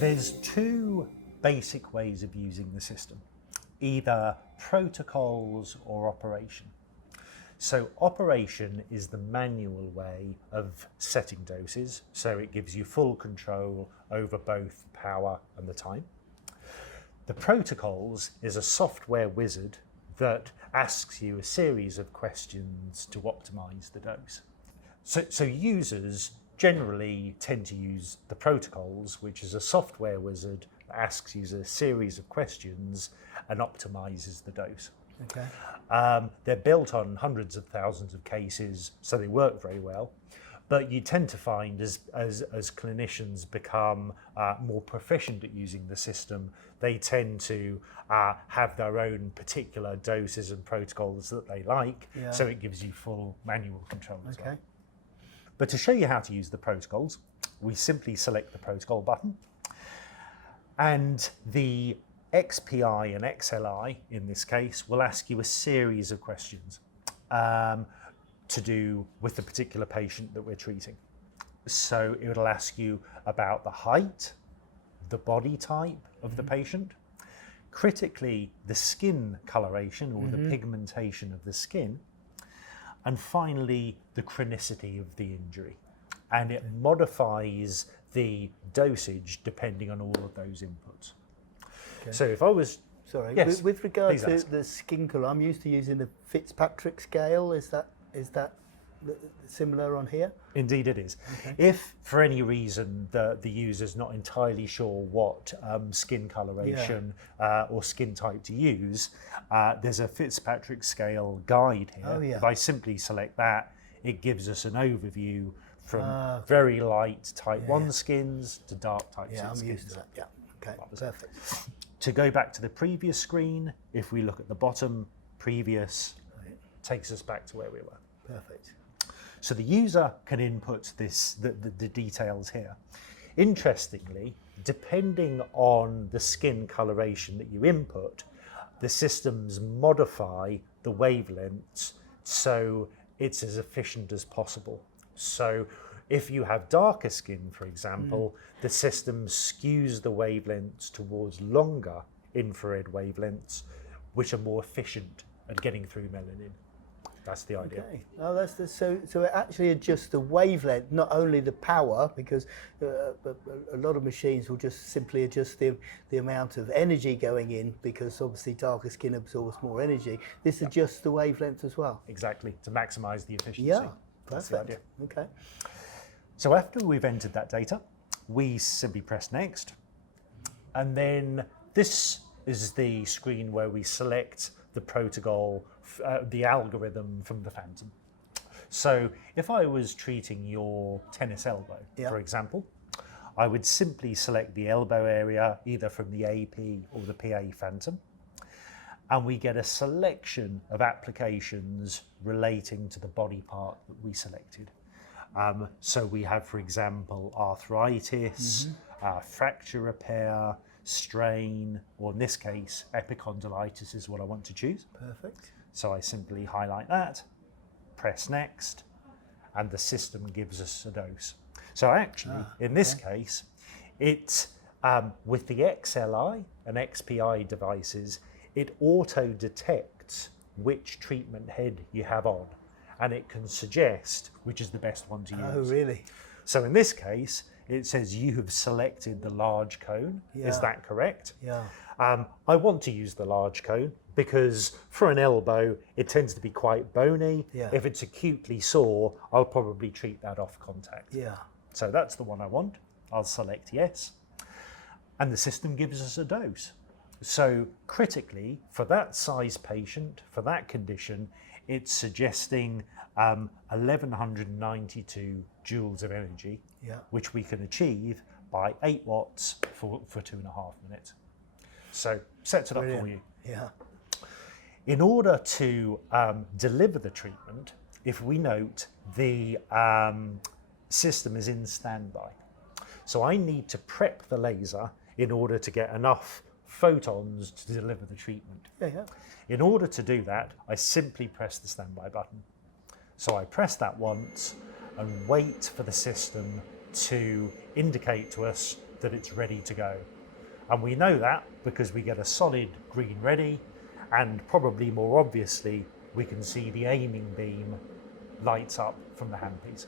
There's two basic ways of using the system, either protocols or operation. So operation is the manual way of setting doses, so it gives you full control over both power and the time. The protocols is a software wizard that asks you a series of questions to optimize the dose. So users generally tend to use the protocols, which is a software wizard that asks you a series of questions and optimizes the dose. Okay. They're built on hundreds of thousands of cases, so they work very well. But you tend to find as clinicians become more proficient at using the system, they tend to have their own particular doses and protocols that they like, so it gives you full manual control as well. But to show you how to use the protocols, we simply select the protocol button, and the XPI and XLI, in this case, will ask you a series of questions to do with the particular patient that we're treating. So it'll ask you about the height, the body type of the patient, critically the skin coloration or the pigmentation of the skin, and finally the chronicity of the injury. And it modifies the dosage depending on all of those inputs. Okay. So if I was... Sorry, yes, with regard to the skin colour, I'm used to using the Fitzpatrick scale. Is that similar on here? Indeed it is. Okay. If for any reason the user's not entirely sure what skin coloration or skin type to use, there's a Fitzpatrick scale guide here. Oh, yeah. If I simply select that, it gives us an overview from very light type 1 skins to dark type 6 skins. I'm used to that, Okay, perfect. To go back to the previous screen, if we look at the bottom, previous, takes us back to where we were. Perfect. So the user can input the details here. Interestingly, depending on the skin coloration that you input, the systems modify the wavelengths so it's as efficient as possible. So if you have darker skin, for example, the system skews the wavelengths towards longer infrared wavelengths, which are more efficient at getting through melanin. That's the idea. Okay. Oh, so it actually adjusts the wavelength, not only the power, because a lot of machines will just simply adjust the amount of energy going in, because obviously darker skin absorbs more energy. This adjusts the wavelength as well. Exactly, to maximize the efficiency. Yeah, that's the idea. Okay. So after we've entered that data, we simply press next, and then this is the screen where we select the protocol, the algorithm from the Phantom. So if I was treating your tennis elbow, for example, I would simply select the elbow area either from the AP or the PA Phantom, and we get a selection of applications relating to the body part that we selected. So we have, for example, arthritis, fracture repair, strain, or in this case, epicondylitis is what I want to choose. Perfect. So I simply highlight that, press next, and the system gives us a dose. So actually, in this case, it with the XLI and XPI devices, it auto-detects which treatment head you have on, and it can suggest which is the best one to use. Oh, really? So in this case, it says you have selected the large cone. Is that correct? Yeah. I want to use the large cone because for an elbow, it tends to be quite bony. Yeah. If it's acutely sore, I'll probably treat that off contact. Yeah. So that's the one I want. I'll select yes. And the system gives us a dose. So critically, for that size patient, for that condition, it's suggesting 1192 joules of energy, which we can achieve by 8 watts for 2.5 minutes. So sets it up for you. Yeah. In order to deliver the treatment, if we note the system is in standby. So I need to prep the laser in order to get enough photons to deliver the treatment. In order to do that, I simply press the standby button. So I press that once and wait for the system to indicate to us that it's ready to go. And we know that because we get a solid green ready, and probably more obviously, we can see the aiming beam lights up from the handpiece.